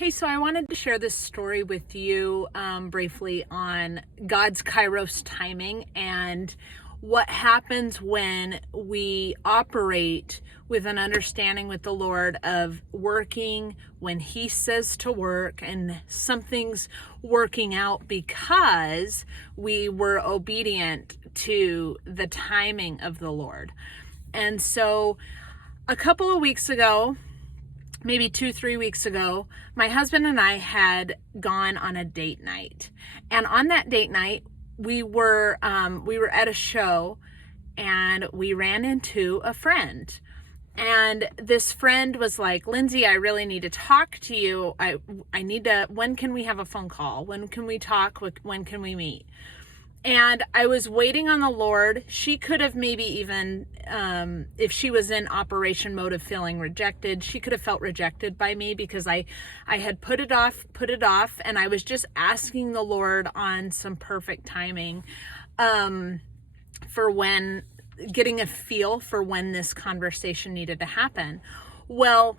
Hey, so I wanted to share this story with you briefly on God's Kairos timing and what happens when we operate with an understanding with the Lord of working when He says to work, and something's working out because we were obedient to the timing of the Lord. And so a couple of weeks ago, maybe 2-3 weeks ago, my husband and I had gone on a date night. And on that date night, we were at a show, and we ran into a friend. And this friend was like, "Lindsay, I really need to talk to you. I need to, when can we have a phone call? When can we talk? When can we meet?" And I was waiting on the Lord. She could have maybe even, if she was in operation mode of feeling rejected, she could have felt rejected by me because I had put it off, and I was just asking the Lord on some perfect timing for when, getting a feel for when this conversation needed to happen. Well,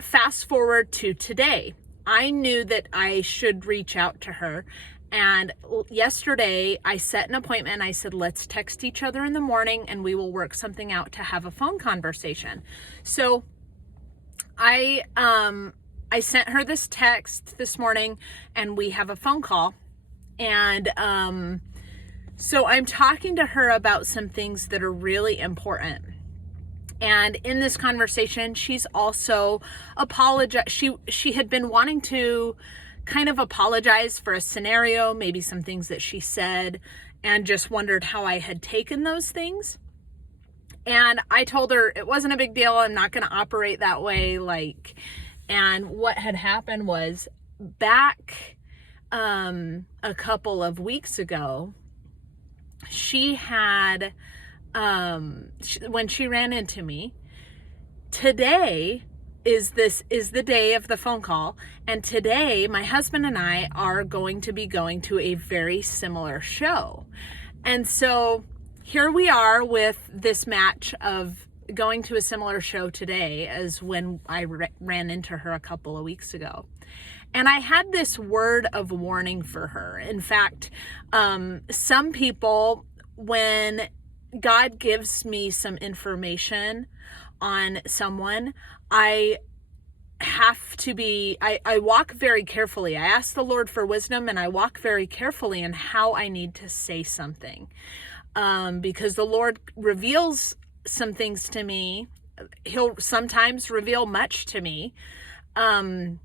fast forward to today. I knew that I should reach out to her. And yesterday I set an appointment. I said, let's text each other in the morning and we will work something out to have a phone conversation. So I sent her this text this morning and we have a phone call. And so I'm talking to her about some things that are really important. And in this conversation, she's also apologized. She had been wanting to kind of apologize for a scenario, maybe some things that she said, and just wondered how I had taken those things. And I told her it wasn't a big deal. I'm not going to operate that way. And what had happened was back a couple of weeks ago, she had, when she ran into me, today is the day of the phone call. And today my husband and I are going to be going to a very similar show. And so here we are with this match of going to a similar show today as when I ran into her a couple of weeks ago. And I had this word of warning for her. In fact, some people, when God gives me some information on someone, I walk very carefully. I ask the Lord for wisdom, and I walk very carefully in how I need to say something. Because the Lord reveals some things to me. He'll sometimes reveal much to me. And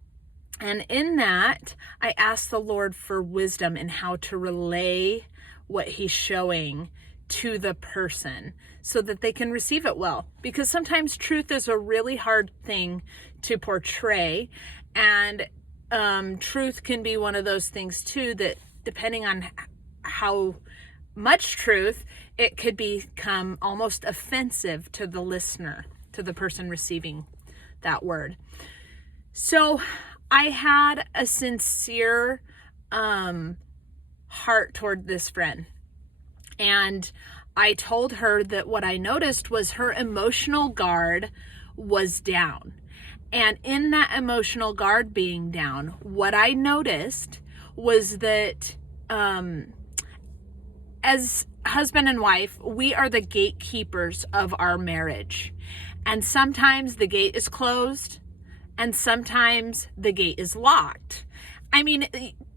in that, I ask the Lord for wisdom in how to relay what He's showing to the person so that they can receive it well. Because sometimes truth is a really hard thing to portray, and truth can be one of those things too that, depending on how much truth, it could become almost offensive to the listener, to the person receiving that word. So I had a sincere heart toward this friend. And I told her that what I noticed was her emotional guard was down. And in that emotional guard being down, what I noticed was that as husband and wife, we are the gatekeepers of our marriage. And sometimes the gate is closed, and sometimes the gate is locked. I mean,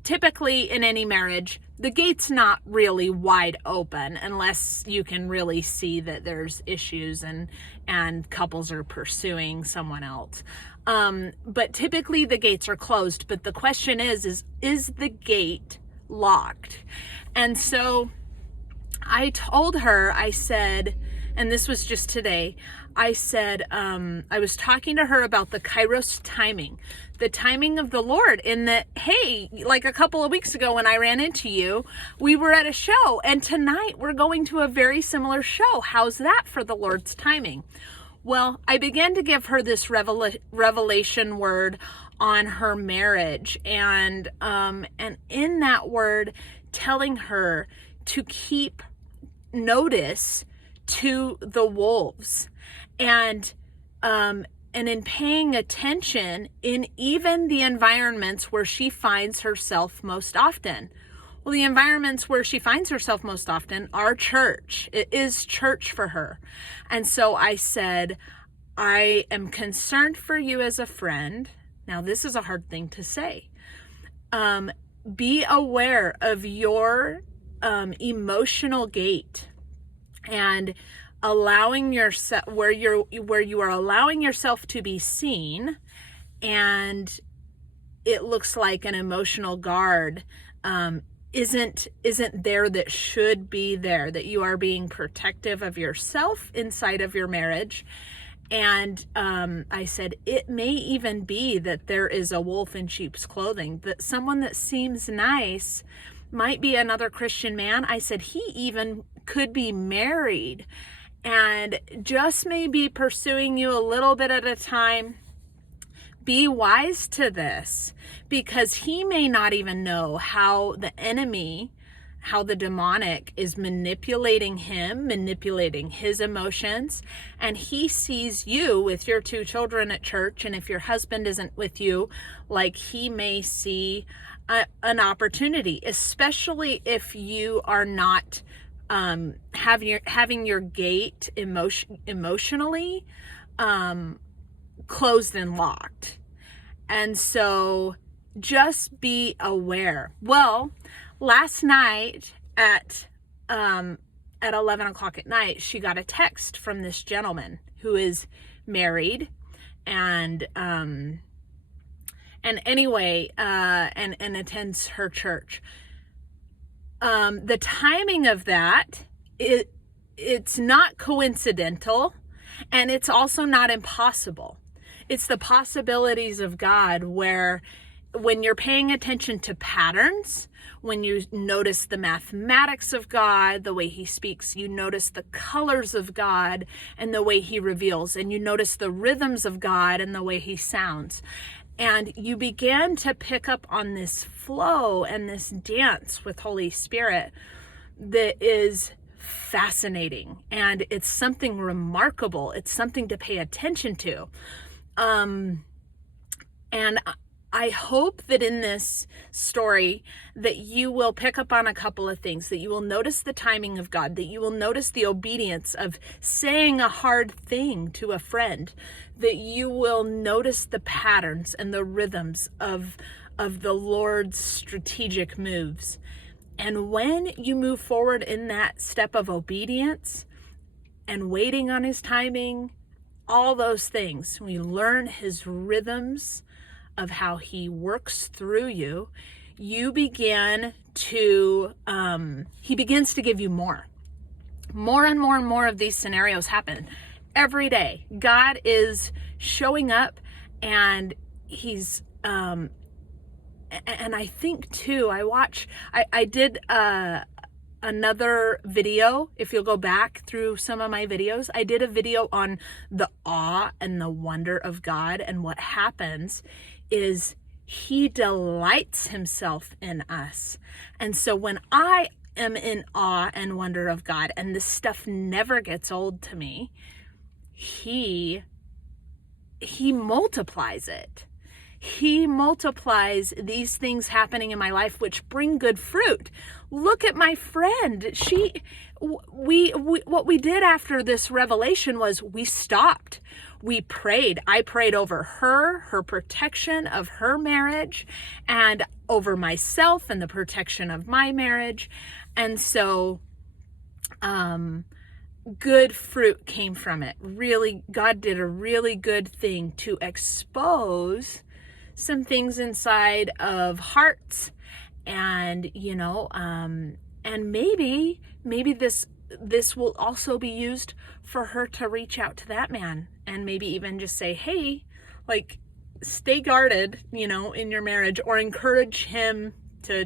typically in any marriage, the gate's not really wide open unless you can really see that there's issues and couples are pursuing someone else. But typically the gates are closed. But the question is the gate locked? And so I told her, I said, and this was just today, I said, I was talking to her about the Kairos timing, the timing of the Lord, in that, hey, like a couple of weeks ago when I ran into you, we were at a show, and tonight we're going to a very similar show. How's that for the Lord's timing? Well, I began to give her this revelation word on her marriage, and in that word, telling her to keep notice to the wolves. And and in paying attention in even the environments where she finds herself most often. Well, the environments where she finds herself most often are church. It is church for her. And so I said, I am concerned for you as a friend. Now, this is a hard thing to say. Be aware of your emotional gate, and allowing yourself where you are allowing yourself to be seen, and it looks like an emotional guard isn't there that should be there, that you are being protective of yourself inside of your marriage. And I said, it may even be that there is a wolf in sheep's clothing, that someone that seems nice might be another Christian man. I said, he even could be married and just may be pursuing you a little bit at a time. Be wise to this, because he may not even know how the enemy, how the demonic is manipulating him, manipulating his emotions. And he sees you with your 2 children at church. And if your husband isn't with you, like, he may see an opportunity, especially if you are not having your gate emotionally closed and locked. And so just be aware. Well, last night at 11 o'clock at night, she got a text from this gentleman who is married and anyway, and attends her church. The timing of that, it's not coincidental, and it's also not impossible. It's the possibilities of God, where when you're paying attention to patterns, when you notice the mathematics of God, the way he speaks, you notice the colors of God and the way he reveals, and you notice the rhythms of God and the way he sounds. And you begin to pick up on this flow and this dance with Holy Spirit that is fascinating. And it's something remarkable. It's something to pay attention to. And I hope that in this story that you will pick up on a couple of things, that you will notice the timing of God, that you will notice the obedience of saying a hard thing to a friend, that you will notice the patterns and the rhythms of the Lord's strategic moves. And when you move forward in that step of obedience and waiting on his timing, all those things, we learn his rhythms of how he works through you, you begin to, he begins to give you more. More and more and more of these scenarios happen every day. God is showing up, and he's, and I think too, I did another video. If you'll go back through some of my videos, I did a video on the awe and the wonder of God. And what happens is he delights himself in us. And so when I am in awe and wonder of God, and this stuff never gets old to me, he multiplies it. He multiplies these things happening in my life, which bring good fruit. Look at my friend. What we did after this revelation was we stopped. We prayed. I prayed over her protection of her marriage, and over myself and the protection of my marriage. And so, good fruit came from it. Really, God did a really good thing to expose some things inside of hearts, and and maybe this will also be used for her to reach out to that man, and maybe even just say, hey, like, stay guarded, in your marriage, or encourage him to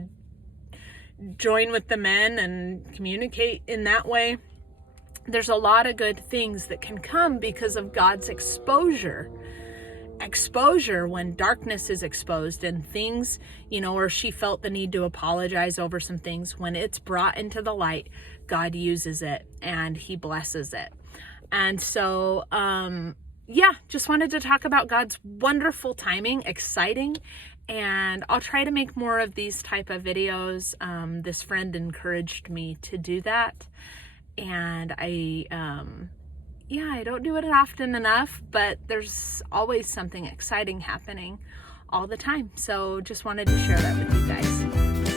join with the men and communicate in that way. There's a lot of good things that can come because of God's exposure when darkness is exposed and things, or she felt the need to apologize over some things. When it's brought into the light, God uses it and he blesses it. And so, yeah, just wanted to talk about God's wonderful timing, exciting, and I'll try to make more of these type of videos. This friend encouraged me to do that, and I don't do it often enough, but there's always something exciting happening all the time. So just wanted to share that with you guys.